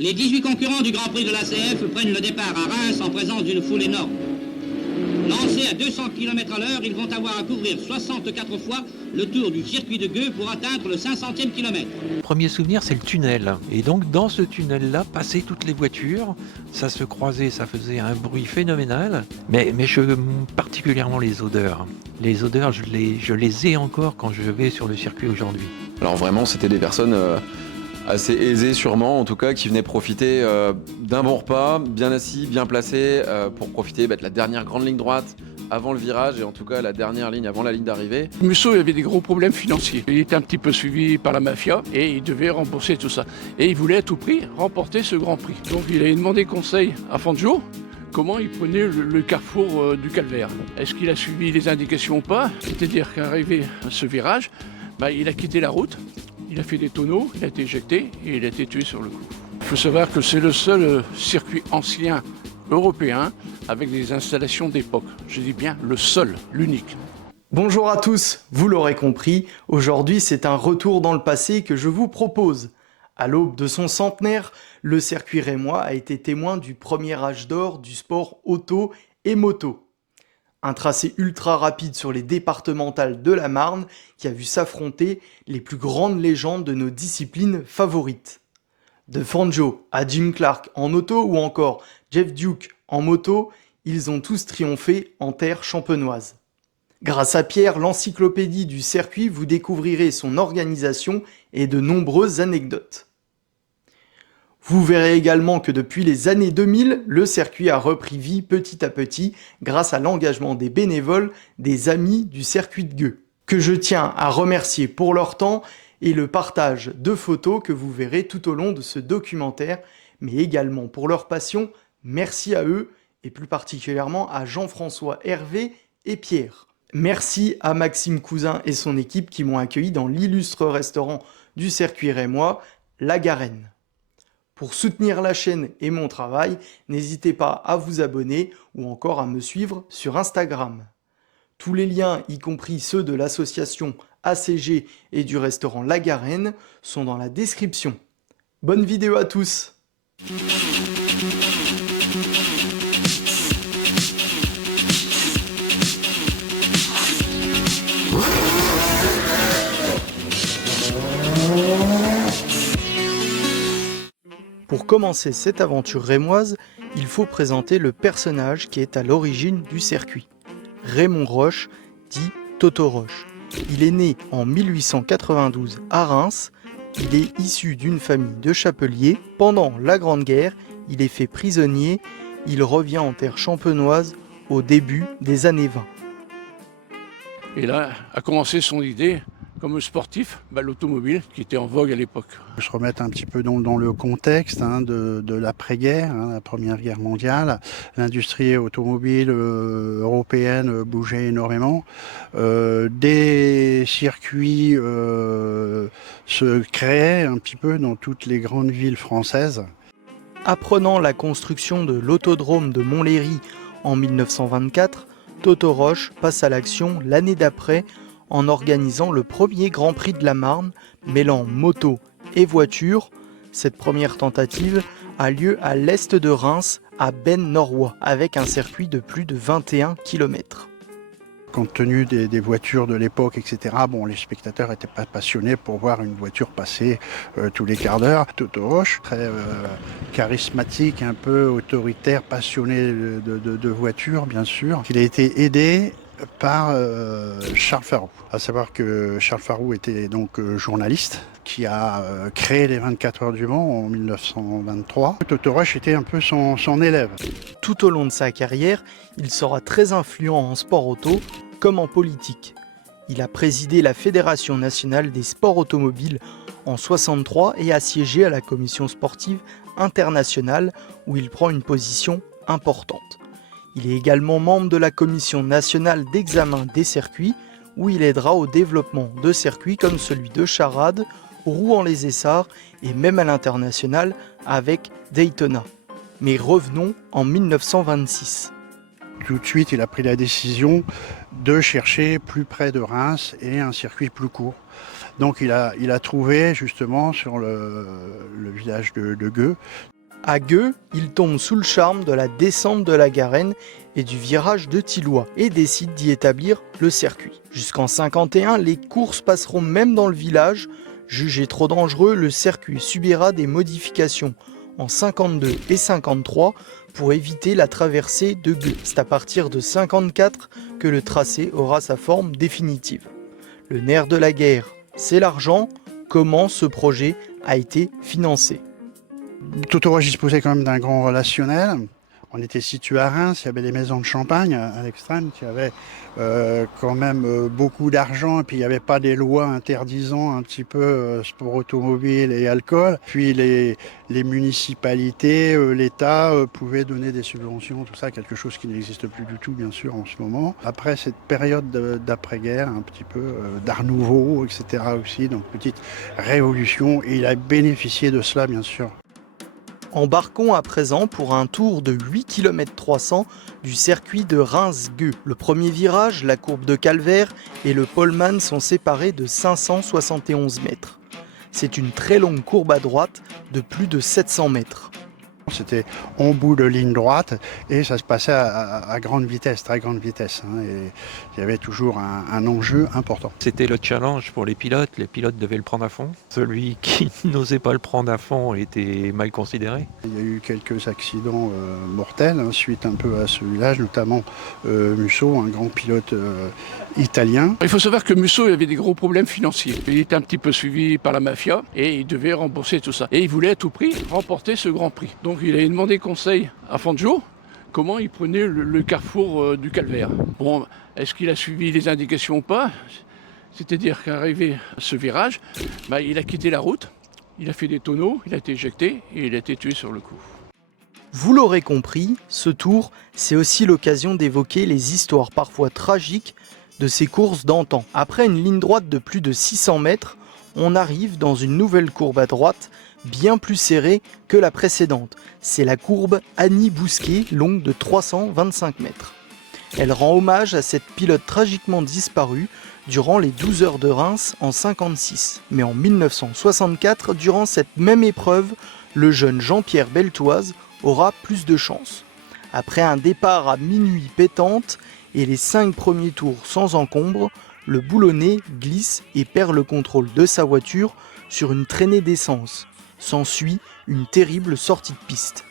Les 18 concurrents du Grand Prix de l'ACF prennent le départ à Reims en présence d'une foule énorme. Lancés à 200 km à l'heure, ils vont avoir à couvrir 64 fois le tour du circuit de Gueux pour atteindre le 500e kilomètre. Premier souvenir, c'est le tunnel. Et donc, dans ce tunnel-là, passaient toutes les voitures. Ça se croisait, ça faisait un bruit phénoménal. Mais particulièrement les odeurs. Les odeurs, je les ai encore quand je vais sur le circuit aujourd'hui. Alors vraiment, c'était des personnes assez aisées sûrement, en tout cas, qui venaient profiter d'un bon repas, bien assis, bien placés, pour profiter de la dernière grande ligne droite avant le virage et en tout cas la dernière ligne avant la ligne d'arrivée. Musso avait des gros problèmes financiers. Il était un petit peu suivi par la mafia et il devait rembourser tout ça. Et il voulait à tout prix remporter ce Grand Prix. Donc il avait demandé conseil à Fangio. Comment il prenait le carrefour du Calvaire. Est-ce qu'il a suivi les indications ou pas? C'est-à-dire qu'arrivé à ce virage, il a quitté la route, il a fait des tonneaux, il a été éjecté et il a été tué sur le coup. Il faut savoir que c'est le seul circuit ancien européen avec des installations d'époque. Je dis bien le seul, l'unique. Bonjour à tous, vous l'aurez compris, aujourd'hui c'est un retour dans le passé que je vous propose. À l'aube de son centenaire, le circuit rémois a été témoin du premier âge d'or du sport auto et moto. Un tracé ultra rapide sur les départementales de la Marne qui a vu s'affronter les plus grandes légendes de nos disciplines favorites. De Fangio à Jim Clark en auto ou encore Jeff Duke en moto, ils ont tous triomphé en terre champenoise. Grâce à Pierre, l'encyclopédie du circuit, vous découvrirez son organisation et de nombreuses anecdotes. Vous verrez également que depuis les années 2000, le circuit a repris vie petit à petit grâce à l'engagement des bénévoles, des amis du circuit de Gueux, que je tiens à remercier pour leur temps et le partage de photos que vous verrez tout au long de ce documentaire, mais également pour leur passion. Merci à eux et plus particulièrement à Jean-François, Hervé et Pierre. Merci à Maxime Cousin et son équipe qui m'ont accueilli dans l'illustre restaurant du circuit rémois, La Garenne. Pour soutenir la chaîne et mon travail, n'hésitez pas à vous abonner ou encore à me suivre sur Instagram. Tous les liens, y compris ceux de l'association ACG et du restaurant La Garenne, sont dans la description. Bonne vidéo à tous! Pour commencer cette aventure rémoise, il faut présenter le personnage qui est à l'origine du circuit. Raymond Roche, dit Toto Roche. Il est né en 1892 à Reims. Il est issu d'une famille de chapeliers. Pendant la Grande Guerre, il est fait prisonnier. Il revient en terre champenoise au début des années 20. Et là a commencé son idée comme sportif, l'automobile qui était en vogue à l'époque. Je remets un petit peu dans le contexte de l'après-guerre, la Première Guerre mondiale. L'industrie automobile européenne bougeait énormément. Des circuits se créaient un petit peu dans toutes les grandes villes françaises. Apprenant la construction de l'autodrome de Montlhéry en 1924, Toto Roche passe à l'action l'année d'après en organisant le premier Grand Prix de la Marne, mêlant moto et voiture. Cette première tentative a lieu à l'est de Reims, à Ben-Norrois, avec un circuit de plus de 21 km. Compte tenu des voitures de l'époque, etc., les spectateurs n'étaient pas passionnés pour voir une voiture passer tous les quarts d'heure. Toto Roche, très charismatique, un peu autoritaire, passionné de voitures, bien sûr. Il a été aidé par Charles Farroux. À savoir que Charles Farroux était donc journaliste, qui a créé les 24 heures du Mans en 1923. Toto Roche était un peu son élève. Tout au long de sa carrière, il sera très influent en sport auto comme en politique. Il a présidé la Fédération nationale des sports automobiles en 1963 et a siégé à la commission sportive internationale où il prend une position importante. Il est également membre de la commission nationale d'examen des circuits où il aidera au développement de circuits comme celui de Charade, Rouen-les-Essarts et même à l'international avec Daytona. Mais revenons en 1926. Tout de suite, il a pris la décision de chercher plus près de Reims et un circuit plus court. Donc il a trouvé justement sur le village de Gueux. À Gueux, il tombe sous le charme de la descente de la Garenne et du virage de Tilloy et décide d'y établir le circuit. Jusqu'en 51, les courses passeront même dans le village. Jugé trop dangereux, le circuit subira des modifications en 52 et 53 pour éviter la traversée de Gueux. C'est à partir de 54 que le tracé aura sa forme définitive. Le nerf de la guerre, c'est l'argent. Comment ce projet a été financé ? Totoroche disposait quand même d'un grand relationnel. On était situé à Reims, il y avait les maisons de champagne à l'extrême qui avaient quand même beaucoup d'argent, et puis il n'y avait pas des lois interdisant un petit peu sport automobile et alcool. Puis les municipalités, l'État pouvaient donner des subventions, tout ça, quelque chose qui n'existe plus du tout bien sûr en ce moment. Après cette période d'après-guerre, un petit peu d'art nouveau, etc. aussi, donc petite révolution, et il a bénéficié de cela bien sûr. Embarquons à présent pour un tour de 8 km 300 du circuit de Reims-Gueux. Le premier virage, la courbe de Calvaire et le poleman sont séparés de 571 mètres. C'est une très longue courbe à droite de plus de 700 mètres. C'était en bout de ligne droite et ça se passait à grande vitesse, très grande vitesse. Et il y avait toujours un enjeu important. C'était le challenge pour les pilotes devaient le prendre à fond. Celui qui n'osait pas le prendre à fond était mal considéré. Il y a eu quelques accidents mortels suite un peu à ce village, notamment Musso, un grand pilote italien. Il faut savoir que Musso avait des gros problèmes financiers. Il était un petit peu suivi par la mafia et il devait rembourser tout ça. Et il voulait à tout prix remporter ce Grand Prix. Donc il avait demandé conseil à Fangio comment il prenait le carrefour du Calvaire. Bon, est-ce qu'il a suivi les indications ou pas ? C'est-à-dire qu'arrivé à ce virage, il a quitté la route, il a fait des tonneaux, il a été éjecté et il a été tué sur le coup. Vous l'aurez compris, ce tour, c'est aussi l'occasion d'évoquer les histoires parfois tragiques de ces courses d'antan. Après une ligne droite de plus de 600 mètres, on arrive dans une nouvelle courbe à droite, bien plus serrée que la précédente. C'est la courbe Annie Bousquet, longue de 325 mètres. Elle rend hommage à cette pilote tragiquement disparue durant les 12 heures de Reims en 1956. Mais en 1964, durant cette même épreuve, le jeune Jean-Pierre Beltoise aura plus de chance. Après un départ à minuit pétante et les 5 premiers tours sans encombre, le boulonnais glisse et perd le contrôle de sa voiture sur une traînée d'essence. S'ensuit une terrible sortie de piste.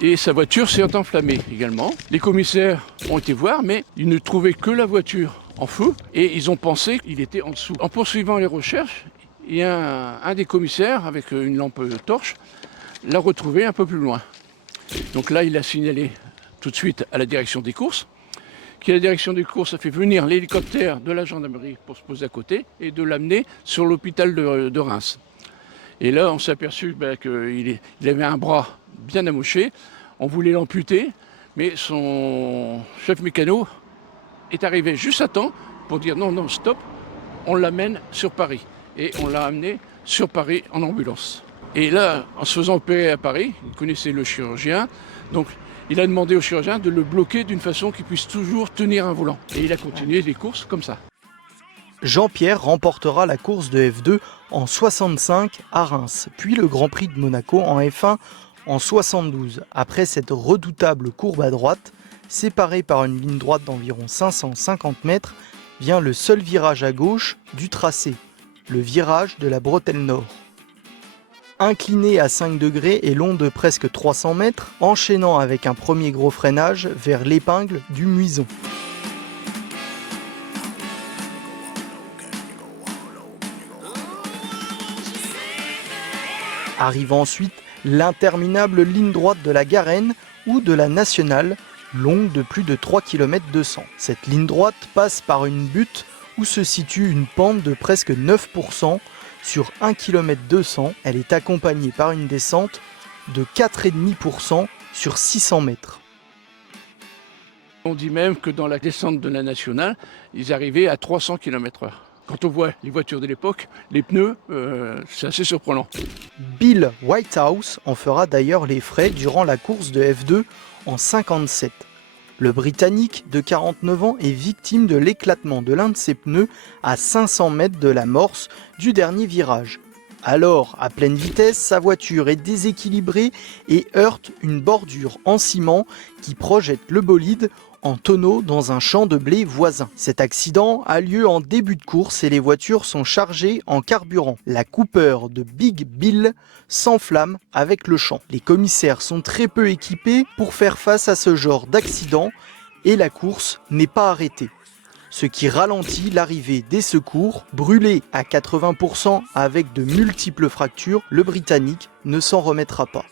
Et sa voiture s'est enflammée également. Les commissaires ont été voir, mais ils ne trouvaient que la voiture en feu et ils ont pensé qu'il était en dessous. En poursuivant les recherches, il y a un des commissaires avec une lampe torche l'a retrouvé un peu plus loin. Donc là, il a signalé tout de suite à la direction des courses. La direction des courses a fait venir l'hélicoptère de la gendarmerie pour se poser à côté et de l'amener sur l'hôpital de Reims. Et là, on s'est aperçu qu'il avait un bras bien amoché. On voulait l'amputer, mais son chef mécano est arrivé juste à temps pour dire non, stop, on l'amène sur Paris. Et on l'a amené sur Paris en ambulance. Et là, en se faisant opérer à Paris, il connaissait le chirurgien, donc il a demandé au chirurgien de le bloquer d'une façon qu'il puisse toujours tenir un volant. Et il a continué les courses comme ça. Jean-Pierre remportera la course de F2 en 65 à Reims, puis le Grand Prix de Monaco en F1 en 72. Après cette redoutable courbe à droite, séparée par une ligne droite d'environ 550 mètres, vient le seul virage à gauche du tracé, le virage de la bretelle nord. Incliné à 5 degrés et long de presque 300 mètres, enchaînant avec un premier gros freinage vers l'épingle du Muison. Arrive ensuite l'interminable ligne droite de la Garenne ou de la Nationale, longue de plus de 3 km 200. Cette ligne droite passe par une butte où se situe une pente de presque 9%. Sur 1 km 200, elle est accompagnée par une descente de 4,5% sur 600 mètres. On dit même que dans la descente de la Nationale, ils arrivaient à 300 km/h. Quand on voit les voitures de l'époque, les pneus, c'est assez surprenant. Bill Whitehouse en fera d'ailleurs les frais durant la course de F2 en 57. Le Britannique, de 49 ans, est victime de l'éclatement de l'un de ses pneus à 500 mètres de l'amorce du dernier virage. Alors, à pleine vitesse, sa voiture est déséquilibrée et heurte une bordure en ciment qui projette le bolide en tonneau dans un champ de blé voisin. Cet accident a lieu en début de course et les voitures sont chargées en carburant. La Cooper de Big Bill s'enflamme avec le champ. Les commissaires sont très peu équipés pour faire face à ce genre d'accident et la course n'est pas arrêtée. Ce qui ralentit l'arrivée des secours. Brûlé à 80% avec de multiples fractures, le Britannique ne s'en remettra pas.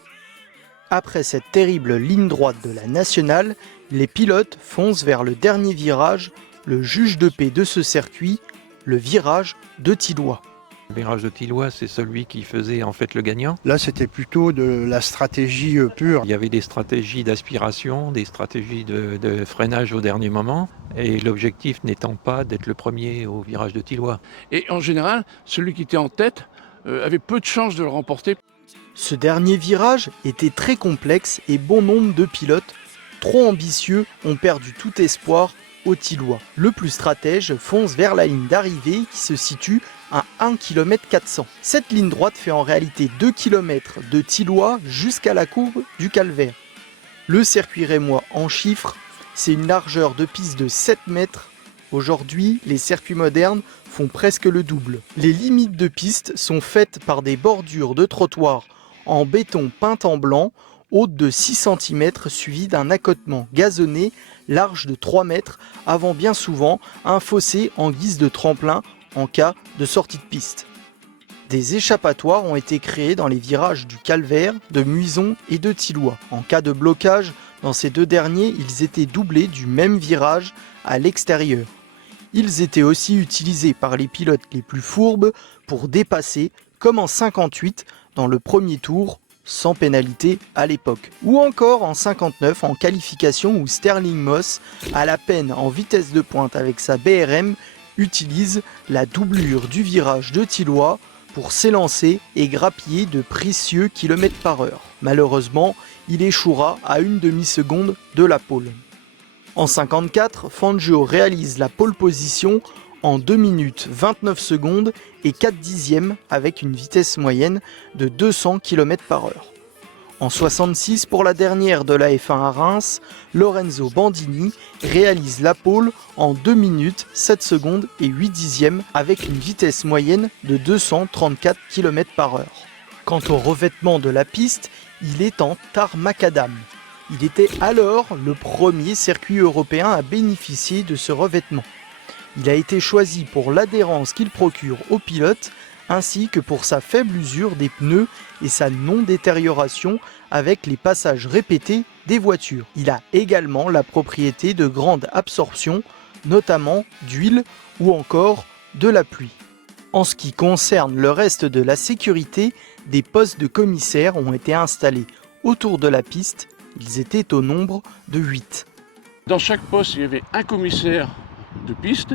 Après cette terrible ligne droite de la nationale, les pilotes foncent vers le dernier virage, le juge de paix de ce circuit, le virage de Tilloy. Le virage de Tilloy, c'est celui qui faisait en fait le gagnant. Là, c'était plutôt de la stratégie pure. Il y avait des stratégies d'aspiration, des stratégies de freinage au dernier moment, et l'objectif n'étant pas d'être le premier au virage de Tilloy. Et en général, celui qui était en tête avait peu de chances de le remporter. Ce dernier virage était très complexe et bon nombre de pilotes, trop ambitieux, ont perdu tout espoir au Tilloy. Le plus stratège fonce vers la ligne d'arrivée qui se situe à 1 km 400. Cette ligne droite fait en réalité 2 km de Tilloy jusqu'à la courbe du Calvaire. Le circuit rémois en chiffres, c'est une largeur de piste de 7 mètres. Aujourd'hui, les circuits modernes font presque le double. Les limites de piste sont faites par des bordures de trottoirs en béton peint en blanc, haute de 6 cm, suivi d'un accotement gazonné large de 3 mètres, avant bien souvent un fossé en guise de tremplin en cas de sortie de piste. Des échappatoires ont été créés dans les virages du Calvaire, de Muison et de Tilloy. En cas de blocage, dans ces deux derniers, ils étaient doublés du même virage à l'extérieur. Ils étaient aussi utilisés par les pilotes les plus fourbes pour dépasser, comme en 58 dans le premier tour, sans pénalité à l'époque. Ou encore en 59 en qualification où Sterling Moss, à la peine en vitesse de pointe avec sa BRM, utilise la doublure du virage de Tilloy pour s'élancer et grappiller de précieux kilomètres par heure. Malheureusement, il échouera à une demi-seconde de la pole. En 54, Fangio réalise la pole position en 2 minutes 29 secondes et 4 dixièmes avec une vitesse moyenne de 200 km par heure. En 66, pour la dernière de la F1 à Reims, Lorenzo Bandini réalise la pole en 2 minutes 7 secondes et 8 dixièmes avec une vitesse moyenne de 234 km par heure. Quant au revêtement de la piste, il est en tarmacadam. Il était alors le premier circuit européen à bénéficier de ce revêtement. Il a été choisi pour l'adhérence qu'il procure aux pilotes ainsi que pour sa faible usure des pneus et sa non-détérioration avec les passages répétés des voitures. Il a également la propriété de grande absorption, notamment d'huile ou encore de la pluie. En ce qui concerne le reste de la sécurité, des postes de commissaires ont été installés autour de la piste. Ils étaient au nombre de 8. Dans chaque poste, il y avait un commissaire de piste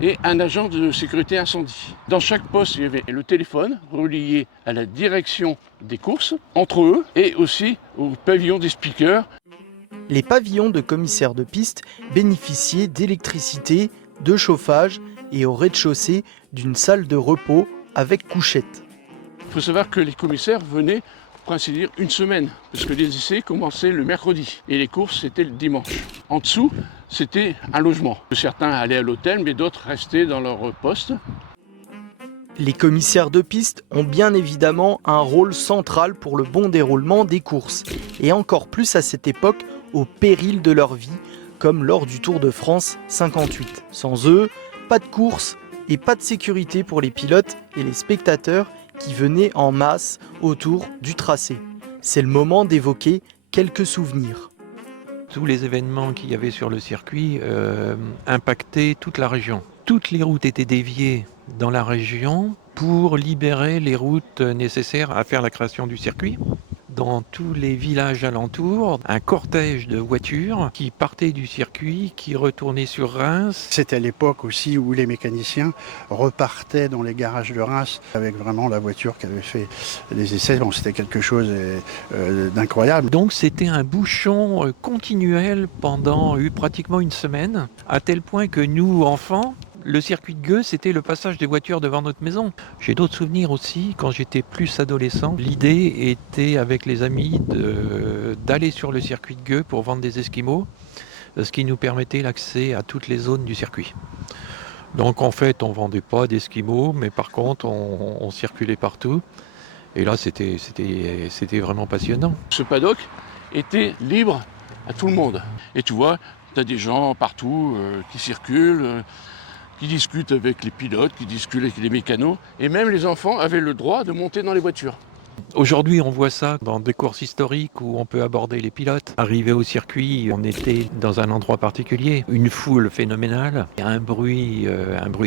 et un agent de sécurité incendie. Dans chaque poste, il y avait le téléphone relié à la direction des courses, entre eux, et aussi au pavillon des speakers. Les pavillons de commissaires de piste bénéficiaient d'électricité, de chauffage et au rez-de-chaussée d'une salle de repos avec couchette. Il faut savoir que les commissaires venaient, pour ainsi dire, une semaine, parce que les essais commençaient le mercredi et les courses c'était le dimanche. En dessous, c'était un logement. Certains allaient à l'hôtel, mais d'autres restaient dans leur poste. Les commissaires de piste ont bien évidemment un rôle central pour le bon déroulement des courses, et encore plus à cette époque au péril de leur vie, comme lors du Tour de France 58. Sans eux, pas de course et pas de sécurité pour les pilotes et les spectateurs qui venaient en masse autour du tracé. C'est le moment d'évoquer quelques souvenirs. Tous les événements qu'il y avait sur le circuit impactaient toute la région. Toutes les routes étaient déviées dans la région pour libérer les routes nécessaires à faire la création du circuit. dans tous les villages alentours un cortège de voitures qui partaient du circuit, qui retournaient sur Reims. C'était l'époque aussi où les mécaniciens repartaient dans les garages de Reims avec vraiment la voiture qui avait fait les essais. Bon, c'était quelque chose d'incroyable. Donc c'était un bouchon continuel pendant pratiquement une semaine, à tel point que nous, enfants, le circuit de Gueux, c'était le passage des voitures devant notre maison. J'ai d'autres souvenirs aussi, quand j'étais plus adolescent. L'idée était, avec les amis, d'aller sur le circuit de Gueux pour vendre des esquimaux, ce qui nous permettait l'accès à toutes les zones du circuit. Donc en fait, on ne vendait pas d'esquimaux, mais par contre, on circulait partout. Et là, c'était vraiment passionnant. Ce paddock était libre à tout le monde. Et tu vois, tu as des gens partout qui circulent, qui discutent avec les pilotes, qui discutent avec les mécanos. Et même les enfants avaient le droit de monter dans les voitures. Aujourd'hui, on voit ça dans des courses historiques où on peut aborder les pilotes. Arrivé au circuit, on était dans un endroit particulier, une foule phénoménale, un bruit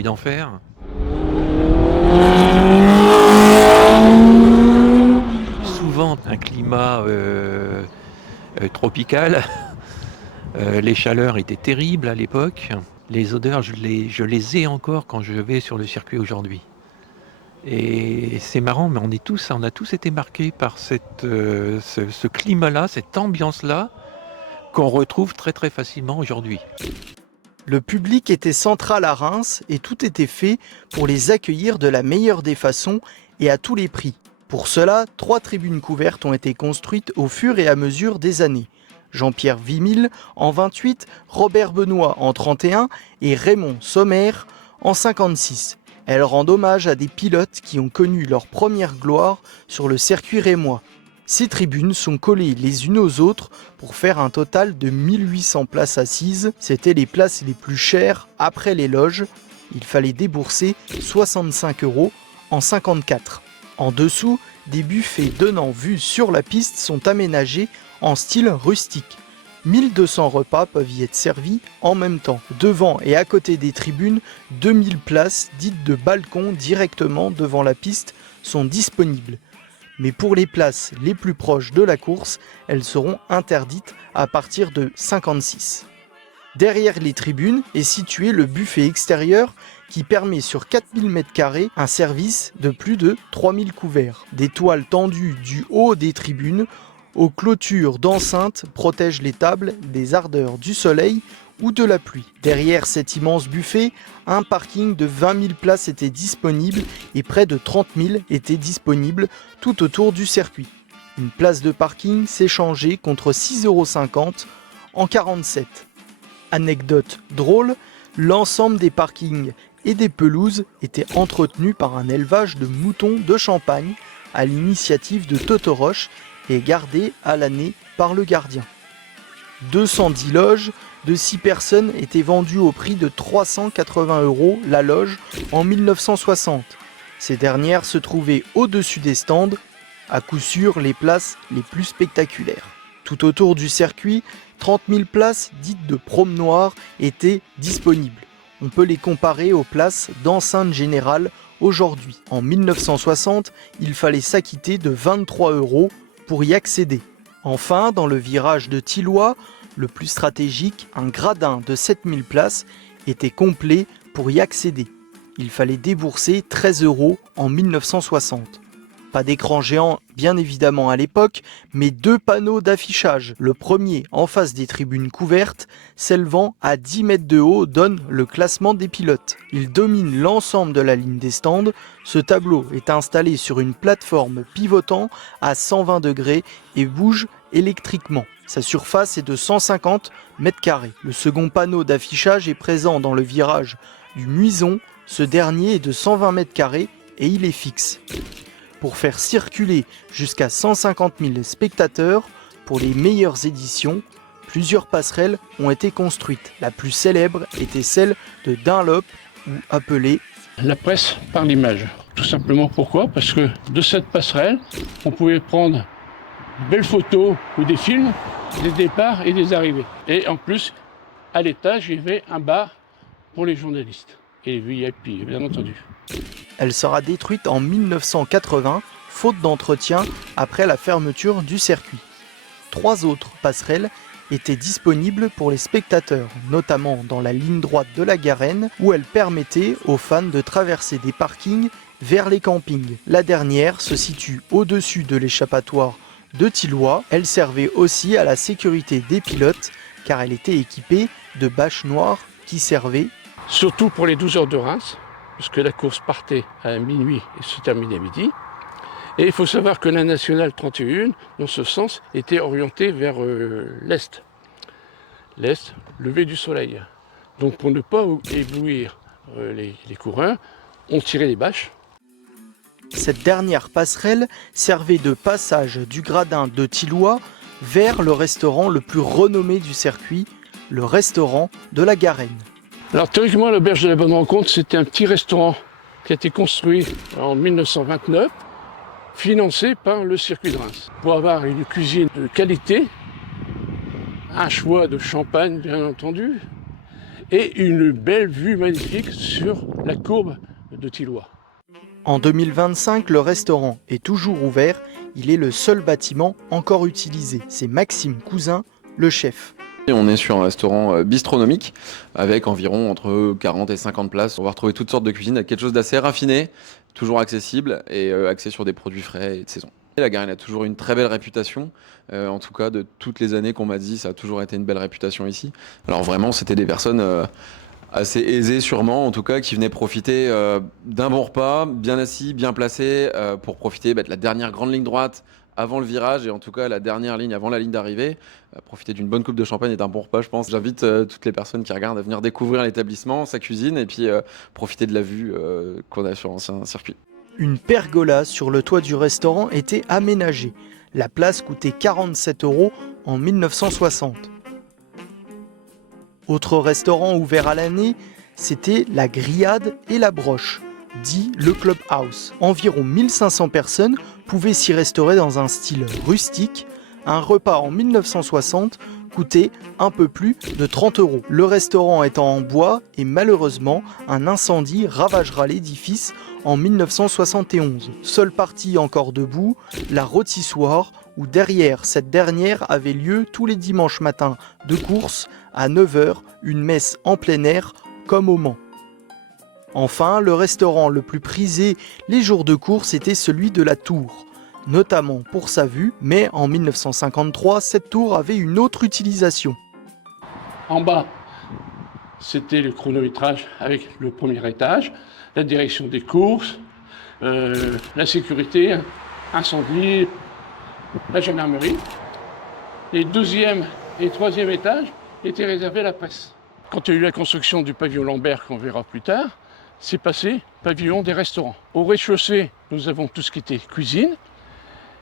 d'enfer. Souvent un climat tropical. Les chaleurs étaient terribles à l'époque. Les odeurs, je les ai encore quand je vais sur le circuit aujourd'hui. Et c'est marrant, mais on a tous été marqués par ce climat-là, cette ambiance-là, qu'on retrouve très très facilement aujourd'hui. Le public était central à Reims et tout était fait pour les accueillir de la meilleure des façons et à tous les prix. Pour cela, 3 tribunes couvertes ont été construites au fur et à mesure des années. Jean-Pierre Vimille en 28, Robert Benoît en 31 et Raymond Sommer en 56. Elles rendent hommage à des pilotes qui ont connu leur première gloire sur le circuit rémois. Ces tribunes sont collées les unes aux autres pour faire un total de 1800 places assises. C'étaient les places les plus chères après les loges. Il fallait débourser 65 € en 54. En dessous, des buffets donnant vue sur la piste sont aménagés en style rustique. 1200 repas peuvent y être servis en même temps. Devant et à côté des tribunes, 2000 places dites de balcon directement devant la piste sont disponibles. Mais pour les places les plus proches de la course, elles seront interdites à partir de 56. Derrière les tribunes est situé le buffet extérieur qui permet sur 4000 m² un service de plus de 3000 couverts. Des toiles tendues du haut des tribunes aux clôtures d'enceinte protègent les tables des ardeurs du soleil ou de la pluie. Derrière cet immense buffet, un parking de 20 000 places était disponible et près de 30 000 étaient disponibles tout autour du circuit. Une place de parking s'échangeait contre 6,50 € en 47. Anecdote drôle, l'ensemble des parkings et des pelouses étaient entretenus par un élevage de moutons de Champagne à l'initiative de Totoroche et gardés à l'année par le gardien. 210 loges de 6 personnes étaient vendues au prix de 380 € la loge en 1960. Ces dernières se trouvaient au-dessus des stands, à coup sûr les places les plus spectaculaires. Tout autour du circuit, 30 000 places dites de promenoirs étaient disponibles. On peut les comparer aux places d'enceinte générale aujourd'hui. En 1960, il fallait s'acquitter de 23 € pour y accéder. Enfin, dans le virage de Thilloy, le plus stratégique, un gradin de 7000 places était complet pour y accéder. Il fallait débourser 13 € en 1960. Pas d'écran géant bien évidemment à l'époque, mais 2 panneaux d'affichage. Le premier en face des tribunes couvertes, s'élevant à 10 mètres de haut, donne le classement des pilotes. Il domine l'ensemble de la ligne des stands. Ce tableau est installé sur une plateforme pivotant à 120 degrés et bouge électriquement. Sa surface est de 150 m². Le second panneau d'affichage est présent dans le virage du Muison. Ce dernier est de 120 m² et il est fixe. Pour faire circuler jusqu'à 150 000 spectateurs, pour les meilleures éditions, plusieurs passerelles ont été construites. La plus célèbre était celle de Dunlop, ou appelée La presse par l'image. Tout simplement pourquoi ? Parce que de cette passerelle, on pouvait prendre de belles photos ou des films, des départs et des arrivées. Et en plus, à l'étage, il y avait un bar pour les journalistes et les VIP, bien entendu. Elle sera détruite en 1980 faute d'entretien après la fermeture du circuit. 3 autres passerelles étaient disponibles pour les spectateurs, notamment dans la ligne droite de la Garenne, où elles permettaient aux fans de traverser des parkings vers les campings. La dernière se situe au-dessus de l'échappatoire de Thilloy. Elle servait aussi à la sécurité des pilotes, car elle était équipée de bâches noires qui servaient Surtout pour les 12 heures de Reims, parce que la course partait à minuit et se terminait à midi. Et il faut savoir que la Nationale 31, dans ce sens, était orientée vers l'Est. L'Est, lever du soleil. Donc pour ne pas éblouir les coureurs, on tirait les bâches. Cette dernière passerelle servait de passage du gradin de Thilloy vers le restaurant le plus renommé du circuit, le restaurant de la Garenne. Alors théoriquement, l'auberge de la Bonne Rencontre, c'était un petit restaurant qui a été construit en 1929, financé par le circuit de Reims. Pour avoir une cuisine de qualité, un choix de champagne bien entendu, et une belle vue magnifique sur la courbe de Thilloy. En 2025, le restaurant est toujours ouvert. Il est le seul bâtiment encore utilisé. C'est Maxime Cousin, le chef. On est sur un restaurant bistronomique avec environ entre 40 et 50 places. On va retrouver toutes sortes de cuisines avec quelque chose d'assez raffiné, toujours accessible et axé sur des produits frais et de saison. La Garenne a toujours une très belle réputation, en tout cas de toutes les années qu'on m'a dit, ça a toujours été une belle réputation ici. Alors vraiment, c'était des personnes assez aisées sûrement, en tout cas, qui venaient profiter d'un bon repas, bien assis, bien placé, pour profiter de la dernière grande ligne droite avant le virage et en tout cas la dernière ligne avant la ligne d'arrivée. Profiter d'une bonne coupe de champagne et d'un bon repas, je pense. J'invite toutes les personnes qui regardent à venir découvrir l'établissement, sa cuisine et puis profiter de la vue qu'on a sur l'ancien circuit. Une pergola sur le toit du restaurant était aménagée. La place coûtait 47 € en 1960. Autre restaurant ouvert à l'année, c'était la Grillade et la Broche, dit le Clubhouse. Environ 1500 personnes pouvaient s'y restaurer dans un style rustique. Un repas en 1960 coûtait un peu plus de 30 €. Le restaurant étant en bois et malheureusement, un incendie ravagera l'édifice en 1971. Seule partie encore debout, la rôtissoire, où derrière cette dernière avait lieu tous les dimanches matins de course à 9 h, une messe en plein air comme au Mans. Enfin, le restaurant le plus prisé les jours de course était celui de la Tour, notamment pour sa vue, mais en 1953, cette tour avait une autre utilisation. En bas, c'était le chronométrage avec le premier étage, la direction des courses, la sécurité, incendie, la gendarmerie. Les deuxième et troisième étages étaient réservés à la presse. Quand il y a eu la construction du pavillon Lambert, qu'on verra plus tard, c'est passé pavillon des restaurants. Au rez-de-chaussée, nous avons tout ce qui était cuisine.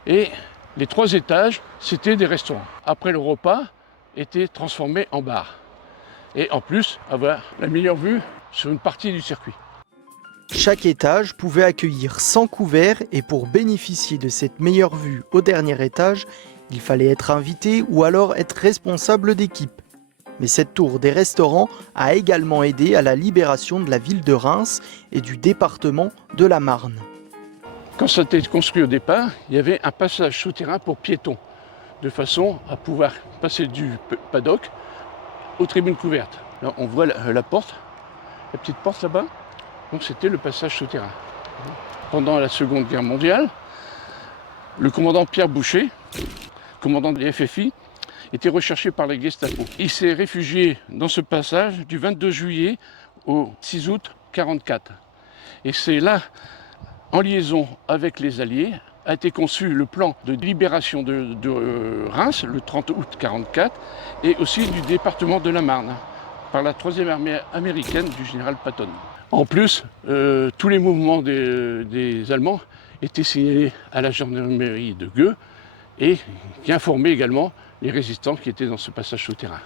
Et les 3 étages, c'était des restaurants. Après, le repas était transformé en bar. Et en plus, avoir la meilleure vue sur une partie du circuit. Chaque étage pouvait accueillir 100 couverts et pour bénéficier de cette meilleure vue au dernier étage, il fallait être invité ou alors être responsable d'équipe. Mais cette tour des restaurants a également aidé à la libération de la ville de Reims et du département de la Marne. Quand ça a été construit au départ, il y avait un passage souterrain pour piétons, de façon à pouvoir passer du paddock aux tribunes couvertes. Là, on voit la porte, la petite porte là-bas. Donc c'était le passage souterrain. Pendant la Seconde Guerre mondiale, le commandant Pierre Boucher, commandant des FFI, était recherché par la Gestapo. Il s'est réfugié dans ce passage du 22 juillet au 6 août 1944. Et c'est là, en liaison avec les Alliés, a été conçu le plan de libération de Reims, le 30 août 1944, et aussi du département de la Marne, par la 3e armée américaine du général Patton. En plus, tous les mouvements des Allemands étaient signalés à la gendarmerie de Gueux et qui informaient également les résistants qui étaient dans ce passage souterrain.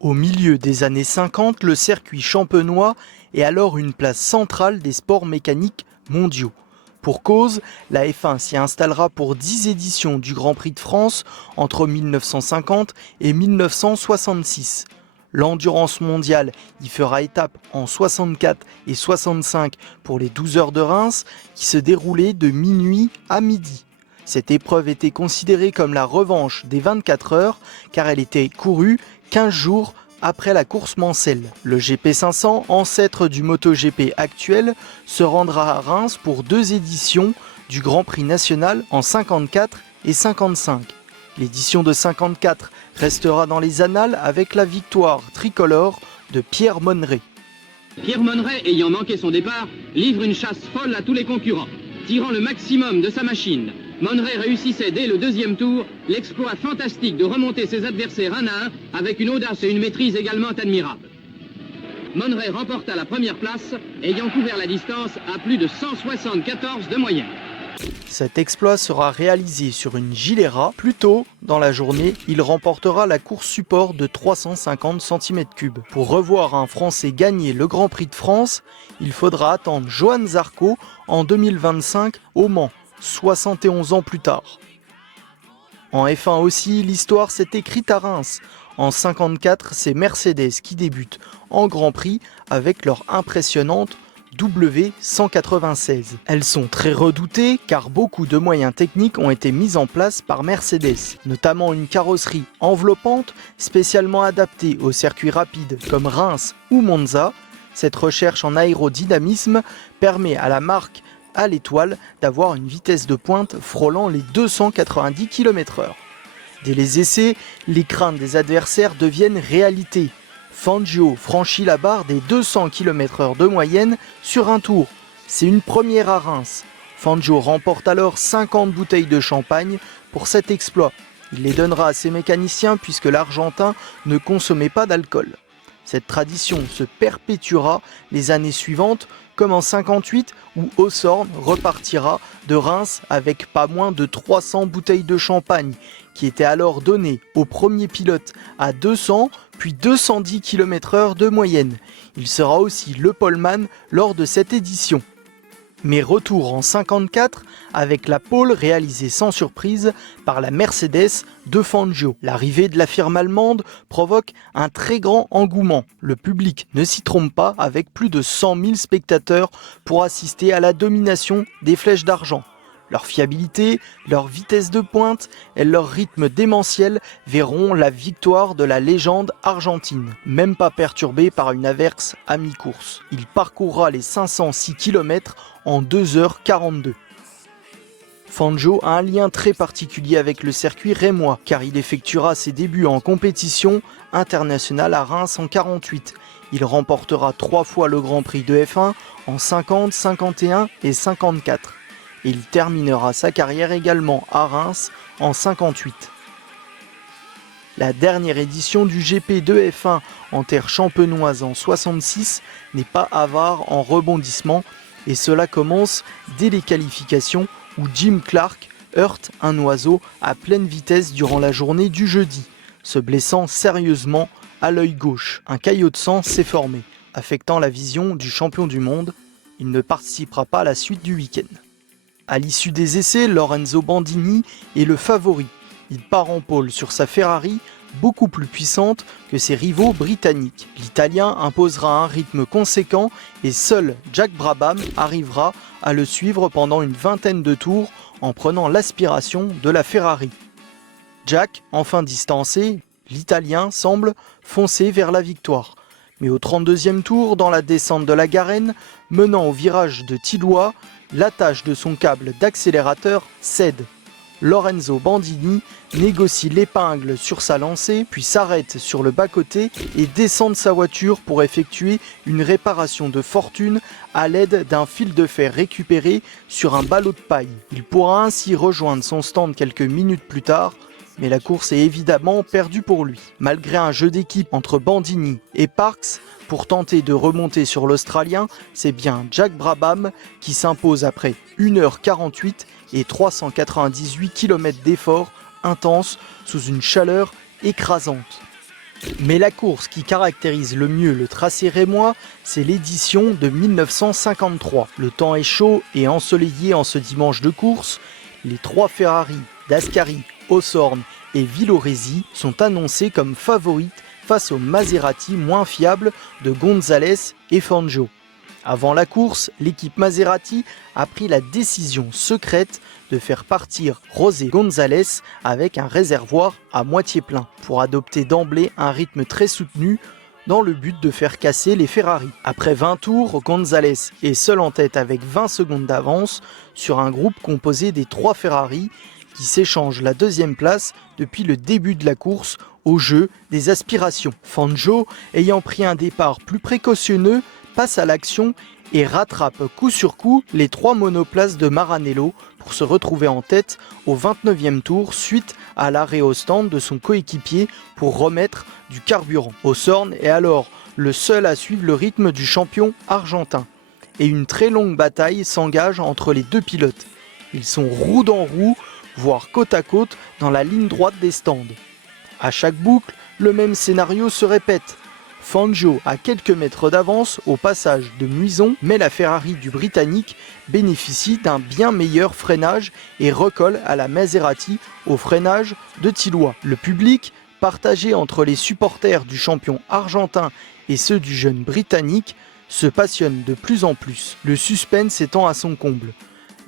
Au milieu des années 50, le circuit champenois est alors une place centrale des sports mécaniques mondiaux. Pour cause, la F1 s'y installera pour 10 éditions du Grand Prix de France entre 1950 et 1966. L'Endurance mondiale y fera étape en 64 et 65 pour les 12 heures de Reims qui se déroulaient de minuit à midi. Cette épreuve était considérée comme la revanche des 24 heures car elle était courue 15 jours après la course Mansell. Le GP500, ancêtre du MotoGP actuel, se rendra à Reims pour 2 éditions du Grand Prix national en 54 et 55. L'édition de 54 restera dans les annales avec la victoire tricolore de Pierre Monneret. Pierre Monneret, ayant manqué son départ, livre une chasse folle à tous les concurrents. Tirant le maximum de sa machine, Monneret réussissait dès le 2e tour l'exploit fantastique de remonter ses adversaires un à un avec une audace et une maîtrise également admirables. Monneret remporta la première place, ayant couvert la distance à plus de 174 de moyenne. Cet exploit sera réalisé sur une Gilera. Plus tôt dans la journée, il remportera la course support de 350 cm3. Pour revoir un Français gagner le Grand Prix de France, il faudra attendre Johan Zarco en 2025 au Mans, 71 ans plus tard. En F1 aussi, l'histoire s'est écrite à Reims. En 54, c'est Mercedes qui débute en Grand Prix avec leur impressionnante W196. Elles sont très redoutées car beaucoup de moyens techniques ont été mis en place par Mercedes, notamment une carrosserie enveloppante spécialement adaptée aux circuits rapides comme Reims ou Monza. Cette recherche en aérodynamisme permet à la marque à l'étoile d'avoir une vitesse de pointe frôlant les 290 km/h. Dès les essais, les craintes des adversaires deviennent réalité. Fangio franchit la barre des 200 km/h de moyenne sur un tour. C'est une première à Reims. Fangio remporte alors 50 bouteilles de champagne pour cet exploit. Il les donnera à ses mécaniciens puisque l'Argentin ne consommait pas d'alcool. Cette tradition se perpétuera les années suivantes, comme en 58 où Ossorn repartira de Reims avec pas moins de 300 bouteilles de champagne qui étaient alors données au premier pilote à 200 puis 210 km/h de moyenne. Il sera aussi le poleman lors de cette édition. Mais retour en 54 avec la pole réalisée sans surprise par la Mercedes de Fangio. L'arrivée de la firme allemande provoque un très grand engouement. Le public ne s'y trompe pas avec plus de 100 000 spectateurs pour assister à la domination des flèches d'argent. Leur fiabilité, leur vitesse de pointe et leur rythme démentiel verront la victoire de la légende argentine, même pas perturbée par une averse à mi-course. Il parcourra les 506 km en 2h42. Fangio a un lien très particulier avec le circuit rémois, car il effectuera ses débuts en compétition internationale à Reims en 48. Il remportera 3 fois le Grand Prix de F1 en 50, 51 et 54. Et il terminera sa carrière également à Reims en 58. La dernière édition du GP de F1 en terre champenoise en 66 n'est pas avare en rebondissements et cela commence dès les qualifications où Jim Clark heurte un oiseau à pleine vitesse durant la journée du jeudi, se blessant sérieusement à l'œil gauche. Un caillot de sang s'est formé, affectant la vision du champion du monde. Il ne participera pas à la suite du week-end. À l'issue des essais, Lorenzo Bandini est le favori. Il part en pole sur sa Ferrari, beaucoup plus puissante que ses rivaux britanniques. L'Italien imposera un rythme conséquent et seul Jack Brabham arrivera à le suivre pendant une vingtaine de tours en prenant l'aspiration de la Ferrari. Jack, enfin distancé, l'Italien semble foncer vers la victoire. Mais au 32e tour, dans la descente de la Garenne, menant au virage de Tilloy, l'attache de son câble d'accélérateur cède. Lorenzo Bandini négocie l'épingle sur sa lancée, puis s'arrête sur le bas-côté et descend de sa voiture pour effectuer une réparation de fortune à l'aide d'un fil de fer récupéré sur un ballot de paille. Il pourra ainsi rejoindre son stand quelques minutes plus tard, mais la course est évidemment perdue pour lui. Malgré un jeu d'équipe entre Bandini et Parks, pour tenter de remonter sur l'Australien, c'est bien Jack Brabham qui s'impose après 1h48 et 398 km d'efforts intenses sous une chaleur écrasante. Mais la course qui caractérise le mieux le tracé rémois, c'est l'édition de 1953. Le temps est chaud et ensoleillé en ce dimanche de course. Les 3 Ferrari d'Ascari, Ossorn et Villoresi sont annoncés comme favorites face au Maserati moins fiable de González et Fangio. Avant la course, l'équipe Maserati a pris la décision secrète de faire partir José González avec un réservoir à moitié plein pour adopter d'emblée un rythme très soutenu dans le but de faire casser les Ferrari. Après 20 tours, González est seul en tête avec 20 secondes d'avance sur un groupe composé des 3 Ferrari qui s'échangent la deuxième place depuis le début de la course au jeu des aspirations. Fangio, ayant pris un départ plus précautionneux, passe à l'action et rattrape coup sur coup les 3 monoplaces de Maranello pour se retrouver en tête au 29e tour suite à l'arrêt au stand de son coéquipier pour remettre du carburant. Osorn est alors le seul à suivre le rythme du champion argentin et une très longue bataille s'engage entre les deux pilotes. Ils sont roue dans roue, voire côte à côte dans la ligne droite des stands. À chaque boucle, le même scénario se répète. Fangio a quelques mètres d'avance au passage de Muison, mais la Ferrari du Britannique bénéficie d'un bien meilleur freinage et recolle à la Maserati au freinage de Tilloy. Le public, partagé entre les supporters du champion argentin et ceux du jeune Britannique, se passionne de plus en plus. Le suspense étant à son comble.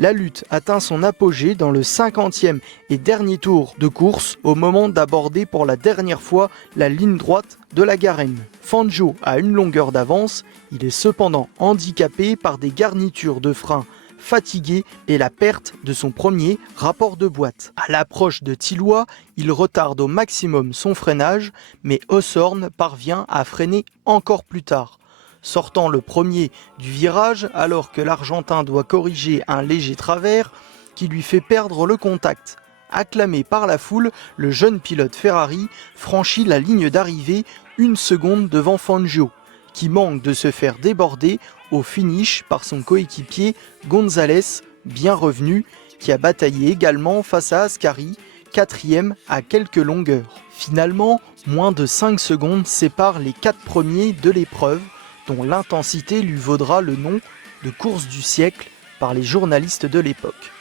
La lutte atteint son apogée dans le 50e et dernier tour de course au moment d'aborder pour la dernière fois la ligne droite de la Garenne. Fangio a une longueur d'avance, il est cependant handicapé par des garnitures de frein fatiguées et la perte de son premier rapport de boîte. À l'approche de Tilloy, il retarde au maximum son freinage, mais Osorn parvient à freiner encore plus tard. Sortant le premier du virage alors que l'Argentin doit corriger un léger travers qui lui fait perdre le contact. Acclamé par la foule, le jeune pilote Ferrari franchit la ligne d'arrivée 1 seconde devant Fangio, qui manque de se faire déborder au finish par son coéquipier González, bien revenu, qui a bataillé également face à Ascari, 4e à quelques longueurs. Finalement, moins de 5 secondes séparent les 4 premiers de l'épreuve, dont l'intensité lui vaudra le nom de course du siècle par les journalistes de l'époque.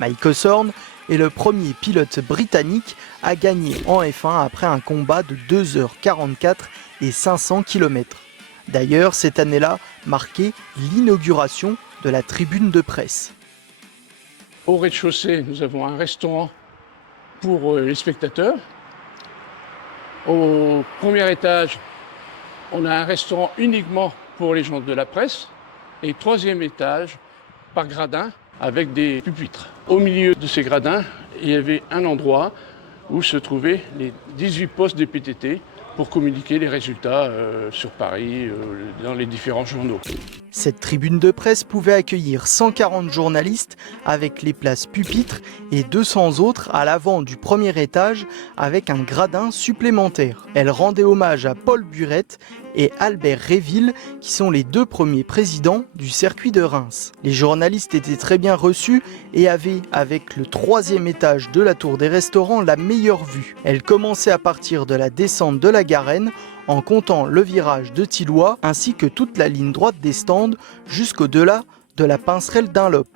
Mike Osorn est le premier pilote britannique à gagner en F1 après un combat de 2h44 et 500 km. D'ailleurs, cette année-là marquait l'inauguration de la tribune de presse. Au rez-de-chaussée, nous avons un restaurant pour les spectateurs. Au premier étage, on a un restaurant uniquement pour les gens de la presse. Et 3e étage, par gradin, avec des pupitres. Au milieu de ces gradins, il y avait un endroit où se trouvaient les 18 postes des PTT pour communiquer les résultats sur Paris, dans les différents journaux. Cette tribune de presse pouvait accueillir 140 journalistes avec les places pupitres et 200 autres à l'avant du premier étage avec un gradin supplémentaire. Elle rendait hommage à Paul Burette et Albert Réville qui sont les 2 premiers présidents du circuit de Reims. Les journalistes étaient très bien reçus et avaient, avec le 3e étage de la tour des restaurants, la meilleure vue. Elle commençait à partir de la descente de la Garenne en comptant le virage de Tilloy ainsi que toute la ligne droite des stands jusqu'au-delà de la pincerelle Dunlop.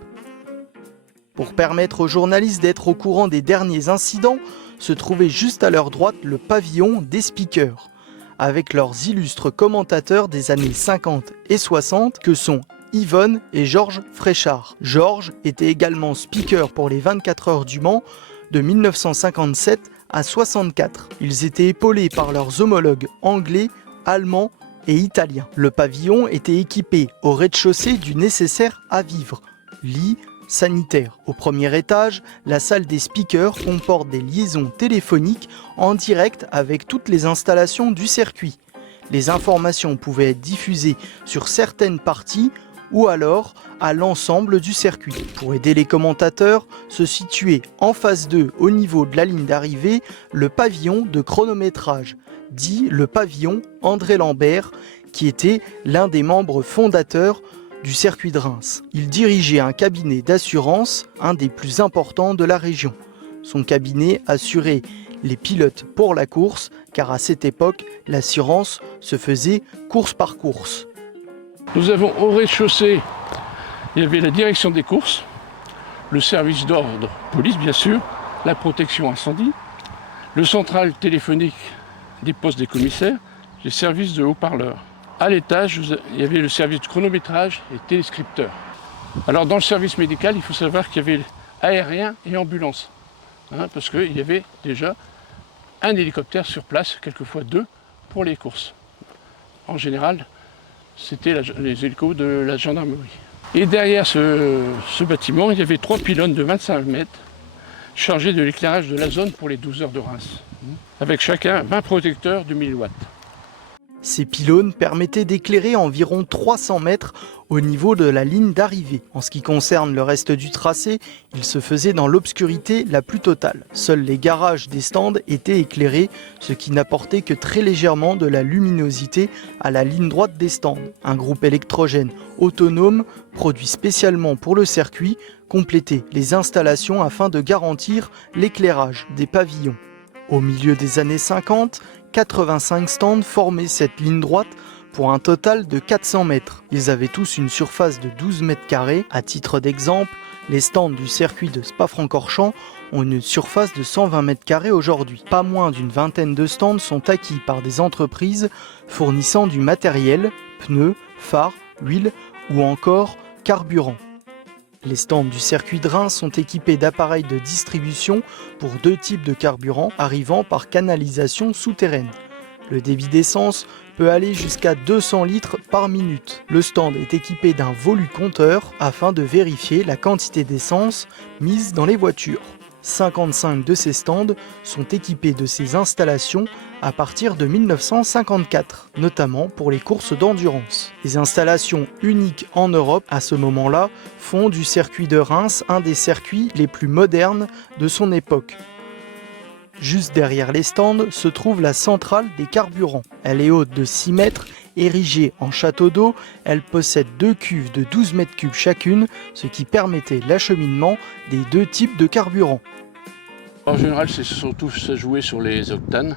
Pour permettre aux journalistes d'être au courant des derniers incidents, se trouvait juste à leur droite le pavillon des speakers, avec leurs illustres commentateurs des années 50 et 60 que sont Yvonne et Georges Fréchard. Georges était également speaker pour les 24 heures du Mans de 1957 à 64. Ils étaient épaulés par leurs homologues anglais, allemands et italiens. Le pavillon était équipé au rez-de-chaussée du nécessaire à vivre, lit, sanitaire. Au premier étage, la salle des speakers comporte des liaisons téléphoniques en direct avec toutes les installations du circuit. Les informations pouvaient être diffusées sur certaines parties ou alors à l'ensemble du circuit. Pour aider les commentateurs, se situait en phase 2 au niveau de la ligne d'arrivée le pavillon de chronométrage, dit le pavillon André Lambert, qui était l'un des membres fondateurs du circuit de Reims. Il dirigeait un cabinet d'assurance, un des plus importants de la région. Son cabinet assurait les pilotes pour la course, car à cette époque, l'assurance se faisait course par course. Nous avons au rez-de-chaussée, il y avait la direction des courses, le service d'ordre, police bien sûr, la protection incendie, le central téléphonique des postes des commissaires, des services de haut-parleurs. À l'étage, il y avait le service de chronométrage et téléscripteur. Alors dans le service médical, il faut savoir qu'il y avait aérien et ambulance, parce qu'il y avait déjà un hélicoptère sur place, quelquefois 2, pour les courses. En général, c'était les hélicos de la gendarmerie. Et derrière ce bâtiment, il y avait 3 pylônes de 25 mètres chargés de l'éclairage de la zone pour les 12 heures de Reims, avec chacun 20 projecteurs de 1000 watts. Ces pylônes permettaient d'éclairer environ 300 mètres au niveau de la ligne d'arrivée. En ce qui concerne le reste du tracé, il se faisait dans l'obscurité la plus totale. Seuls les garages des stands étaient éclairés, ce qui n'apportait que très légèrement de la luminosité à la ligne droite des stands. Un groupe électrogène autonome, produit spécialement pour le circuit, complétait les installations afin de garantir l'éclairage des pavillons. Au milieu des années 50, 85 stands formaient cette ligne droite pour un total de 400 mètres. Ils avaient tous une surface de 12 mètres carrés. À titre d'exemple, les stands du circuit de Spa-Francorchamps ont une surface de 120 mètres carrés aujourd'hui. Pas moins d'une vingtaine de stands sont acquis par des entreprises fournissant du matériel, pneus, phares, huile ou encore carburant. Les stands du circuit de Reims sont équipés d'appareils de distribution pour 2 types de carburant arrivant par canalisation souterraine. Le débit d'essence peut aller jusqu'à 200 litres par minute. Le stand est équipé d'un volucompteur afin de vérifier la quantité d'essence mise dans les voitures. 55 de ces stands sont équipés de ces installations à partir de 1954, notamment pour les courses d'endurance. Les installations uniques en Europe à ce moment-là font du circuit de Reims un des circuits les plus modernes de son époque. Juste derrière les stands se trouve la centrale des carburants. Elle est haute de 6 mètres, érigée en château d'eau. Elle possède 2 cuves de 12 mètres cubes chacune, ce qui permettait l'acheminement des 2 types de carburants. En général, c'est surtout ça jouait sur les octanes.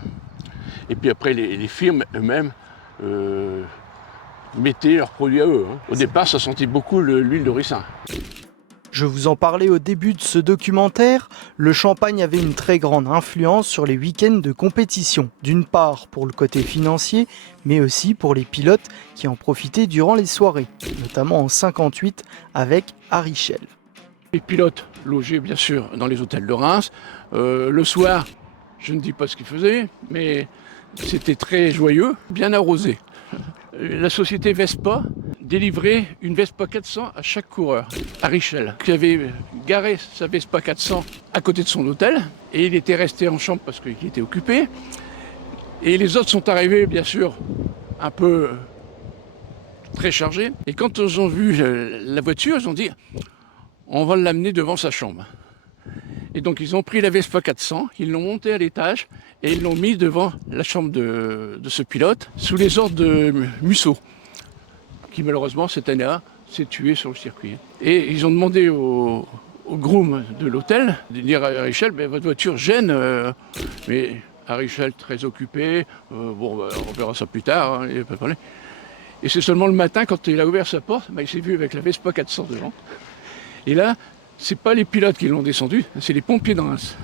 Et puis après, les firmes eux-mêmes mettaient leurs produits à eux. Au départ, ça sentait beaucoup l'huile de ricin. Je vous en parlais au début de ce documentaire, le champagne avait une très grande influence sur les week-ends de compétition. D'une part pour le côté financier, mais aussi pour les pilotes qui en profitaient durant les soirées, notamment en 58 avec Harry Schell. Les pilotes logeaient bien sûr dans les hôtels de Reims. Le soir, je ne dis pas ce qu'ils faisaient, mais c'était très joyeux, bien arrosé. La société Vespa délivrait une Vespa 400 à chaque coureur. Harry Schell, qui avait garé sa Vespa 400 à côté de son hôtel, et il était resté en chambre parce qu'il était occupé. Et les autres sont arrivés, bien sûr, un peu très chargés. Et quand ils ont vu la voiture, ils ont dit « on va l'amener devant sa chambre ». Et donc ils ont pris la Vespa 400, ils l'ont montée à l'étage et ils l'ont mis devant la chambre de ce pilote, sous les ordres de Musso, qui malheureusement cette année-là s'est tué sur le circuit. Et ils ont demandé au groom de l'hôtel de dire à Harry Schell, votre voiture gêne, mais Harry Schell très occupé, on verra ça plus tard, il n'a pas parlé. Et c'est seulement le matin, quand il a ouvert sa porte, il s'est vu avec la Vespa 400 devant. Et là, c'est pas les pilotes qui l'ont descendu, c'est les pompiers de Reims.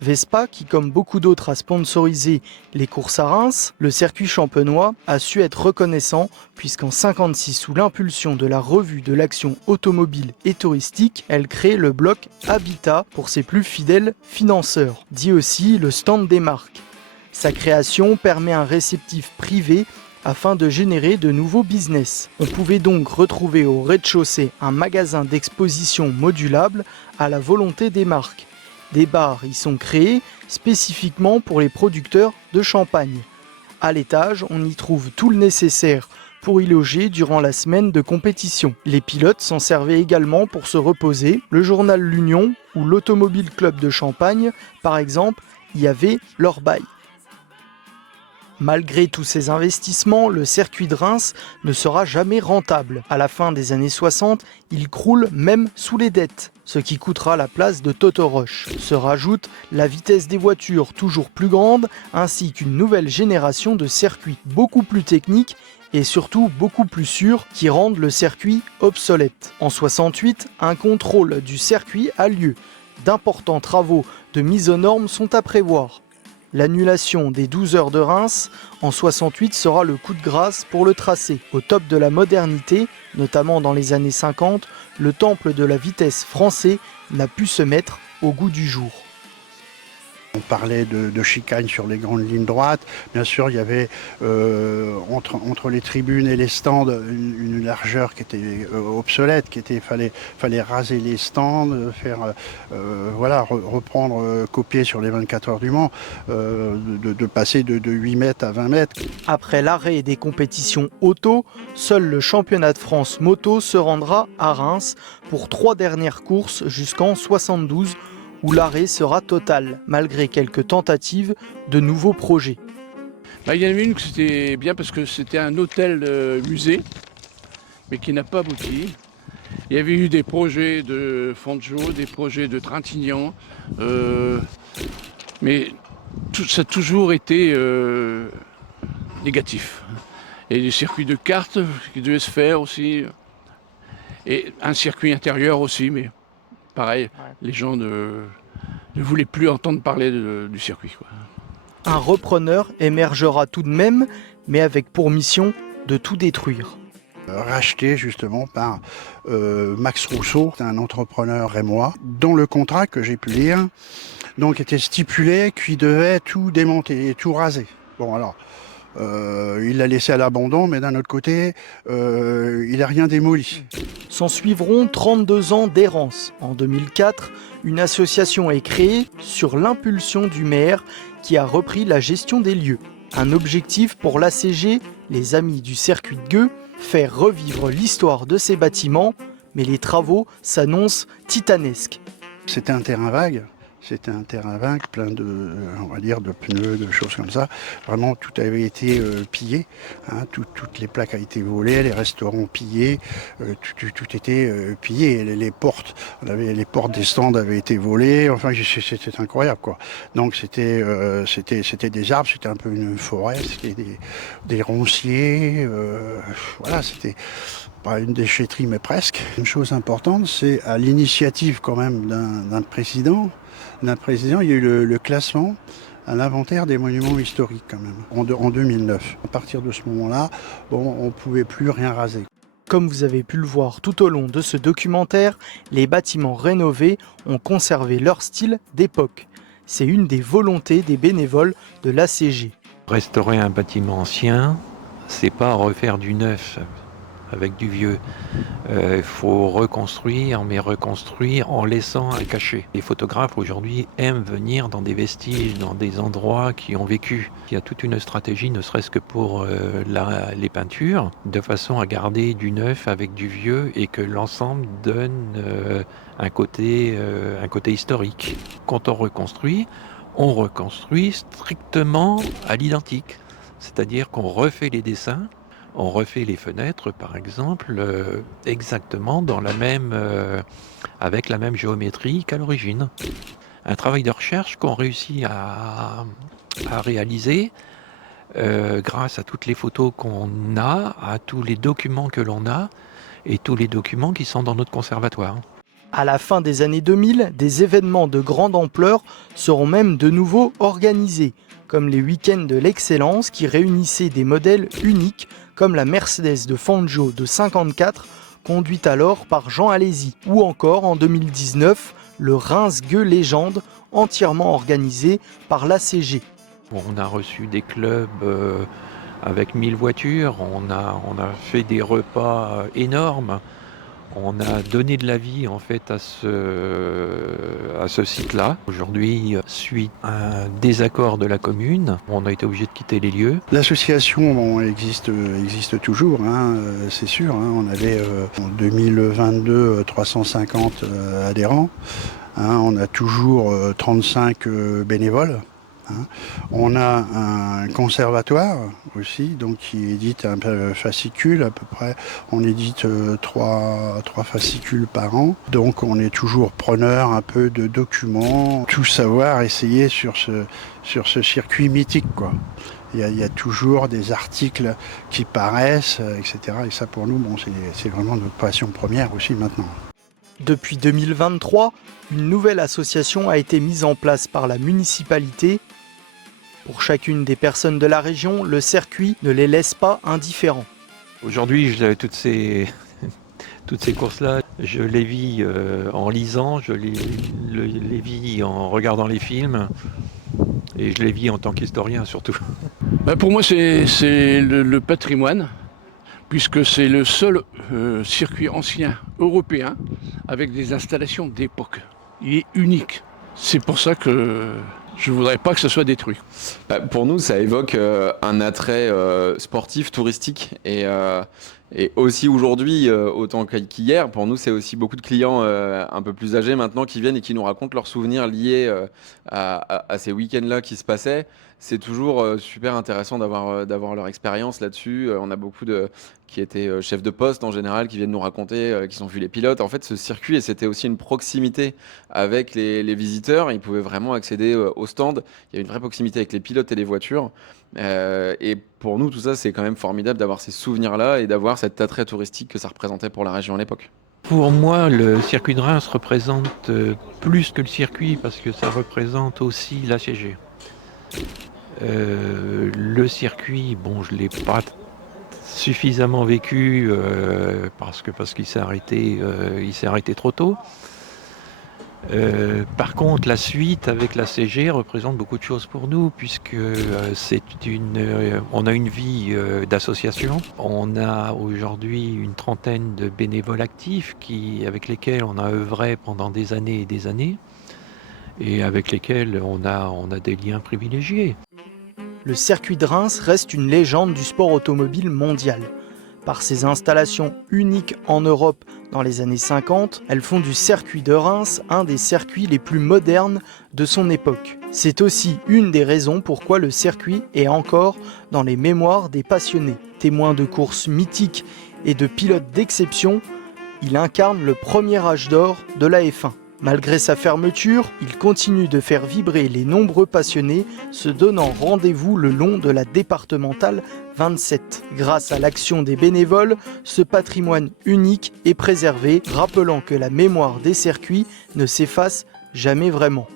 Vespa, qui comme beaucoup d'autres a sponsorisé les courses à Reims, le circuit champenois a su être reconnaissant puisqu'en 1956, sous l'impulsion de la Revue de l'Action Automobile et Touristique, elle crée le bloc Habitat pour ses plus fidèles financeurs, dit aussi le stand des marques. Sa création permet un réceptif privé afin de générer de nouveaux business. On pouvait donc retrouver au rez-de-chaussée un magasin d'exposition modulable à la volonté des marques. Des bars y sont créés spécifiquement pour les producteurs de champagne. À l'étage, on y trouve tout le nécessaire pour y loger durant la semaine de compétition. Les pilotes s'en servaient également pour se reposer. Le journal L'Union ou l'Automobile Club de Champagne, par exemple, y avait leur bail. Malgré tous ces investissements, le circuit de Reims ne sera jamais rentable. À la fin des années 60, il croule même sous les dettes, ce qui coûtera la place de Totoroche. Se rajoute la vitesse des voitures toujours plus grande, ainsi qu'une nouvelle génération de circuits beaucoup plus techniques et surtout beaucoup plus sûrs qui rendent le circuit obsolète. En 68, un contrôle du circuit a lieu. D'importants travaux de mise aux normes sont à prévoir. L'annulation des 12 heures de Reims en 68 sera le coup de grâce pour le tracé. Au top de la modernité, notamment dans les années 50, le temple de la vitesse français n'a pu se mettre au goût du jour. On parlait de chicane sur les grandes lignes droites. Bien sûr, il y avait entre les tribunes et les stands une largeur qui était obsolète, fallait raser les stands, reprendre, copier sur les 24 heures du Mans, de passer de 8 mètres à 20 mètres. Après l'arrêt des compétitions auto, seul le championnat de France moto se rendra à Reims pour 3 dernières courses jusqu'en 72, où l'arrêt sera total, malgré quelques tentatives de nouveaux projets. Il y en avait une que c'était bien parce que c'était un hôtel-musée, mais qui n'a pas abouti. Il y avait eu des projets de Fangio, des projets de Trintignant, mais ça a toujours été négatif. Et des circuits de cartes qui devaient se faire aussi, et un circuit intérieur aussi, mais pareil, les gens ne voulaient plus entendre parler du circuit, quoi. Un repreneur émergera tout de même, mais avec pour mission de tout détruire. Racheté justement par Max Rousseau, un entrepreneur rémois, dont le contrat que j'ai pu lire donc était stipulé qu'il devait tout démonter et tout raser. Bon alors, il l'a laissé à l'abandon, mais d'un autre côté, il n'a rien démoli. S'en suivront 32 ans d'errance. En 2004, une association est créée sur l'impulsion du maire qui a repris la gestion des lieux. Un objectif pour l'ACG, les Amis du Circuit de Gueux, faire revivre l'histoire de ces bâtiments, mais les travaux s'annoncent titanesques. C'était un terrain vague. C'était un terrain vague, plein de pneus, de choses comme ça. Vraiment, tout avait été pillé. Hein, toutes les plaques ont été volées, les restaurants pillés, tout était pillé. Les portes des stands avaient été volées. Enfin, c'était incroyable, quoi. Donc, c'était des arbres, c'était un peu une forêt, c'était des ronciers. C'était pas une déchetterie, mais presque. Une chose importante, c'est à l'initiative quand même d'un président, il y a eu le classement à l'inventaire des monuments historiques quand même, en 2009. À partir de ce moment-là, on ne pouvait plus rien raser. Comme vous avez pu le voir tout au long de ce documentaire, les bâtiments rénovés ont conservé leur style d'époque. C'est une des volontés des bénévoles de l'ACG. Restaurer un bâtiment ancien, c'est pas refaire du neuf avec du vieux. Il faut reconstruire, mais reconstruire en laissant un cachet. Les photographes aujourd'hui aiment venir dans des vestiges, dans des endroits qui ont vécu. Il y a toute une stratégie, ne serait-ce que pour les peintures, de façon à garder du neuf avec du vieux et que l'ensemble donne un côté historique. Quand on reconstruit strictement à l'identique. C'est-à-dire qu'on refait les dessins, on refait les fenêtres, par exemple, exactement avec la même géométrie qu'à l'origine. Un travail de recherche qu'on réussit à réaliser grâce à toutes les photos qu'on a, à tous les documents que l'on a et tous les documents qui sont dans notre conservatoire. À la fin des années 2000, des événements de grande ampleur seront même de nouveau organisés, comme les week-ends de l'excellence qui réunissaient des modèles uniques comme la Mercedes de Fangio de 54, conduite alors par Jean Alési, ou encore en 2019, le Reims-Gueux Légende, entièrement organisé par l'ACG. On a reçu des clubs avec 1000 voitures, on a fait des repas énormes. On a donné de la vie en fait à ce site-là. Aujourd'hui, suite à un désaccord de la commune, on a été obligé de quitter les lieux. L'association existe toujours, c'est sûr. On avait en 2022 350 adhérents. On a toujours 35 bénévoles. On a un conservatoire aussi, donc qui édite un fascicule à peu près. On édite 3 fascicules par an. Donc on est toujours preneur un peu de documents, tout savoir, essayer sur ce circuit mythique, quoi. Il y a toujours des articles qui paraissent, etc. Et ça pour nous, c'est vraiment notre passion première aussi maintenant. Depuis 2023, une nouvelle association a été mise en place par la municipalité, Pour chacune des personnes de la région, le circuit ne les laisse pas indifférents. Aujourd'hui, toutes ces courses-là, je les vis en lisant, je les vis en regardant les films et je les vis en tant qu'historien surtout. Pour moi, c'est le patrimoine, puisque c'est le seul circuit ancien européen avec des installations d'époque. Il est unique. C'est pour ça que je ne voudrais pas que ce soit détruit. Pour nous, ça évoque un attrait sportif, touristique et aussi aujourd'hui, autant qu'hier, pour nous, c'est aussi beaucoup de clients un peu plus âgés maintenant qui viennent et qui nous racontent leurs souvenirs liés à ces week-ends-là qui se passaient. C'est toujours super intéressant d'avoir leur expérience là-dessus. On a beaucoup qui étaient chefs de poste en général, qui viennent nous raconter, qui ont vu les pilotes. En fait, ce circuit, et c'était aussi une proximité avec les visiteurs. Ils pouvaient vraiment accéder au stand. Il y avait une vraie proximité avec les pilotes et les voitures. Et pour nous, tout ça, c'est quand même formidable d'avoir ces souvenirs-là et d'avoir cet attrait touristique que ça représentait pour la région à l'époque. Pour moi, le circuit de Reims représente plus que le circuit parce que ça représente aussi l'ACG. Le circuit, je ne l'ai pas suffisamment vécu parce qu'il s'est arrêté trop tôt. Par contre, la suite avec la CG représente beaucoup de choses pour nous puisque on a une vie d'association. On a aujourd'hui une trentaine de bénévoles actifs avec lesquels on a œuvré pendant des années et des années et avec lesquels on a des liens privilégiés. Le circuit de Reims reste une légende du sport automobile mondial. Par ses installations uniques en Europe dans les années 50, elles font du circuit de Reims un des circuits les plus modernes de son époque. C'est aussi une des raisons pourquoi le circuit est encore dans les mémoires des passionnés. Témoin de courses mythiques et de pilotes d'exception, il incarne le premier âge d'or de la F1. Malgré sa fermeture, il continue de faire vibrer les nombreux passionnés, se donnant rendez-vous le long de la départementale 27. Grâce à l'action des bénévoles, ce patrimoine unique est préservé, rappelant que la mémoire des circuits ne s'efface jamais vraiment.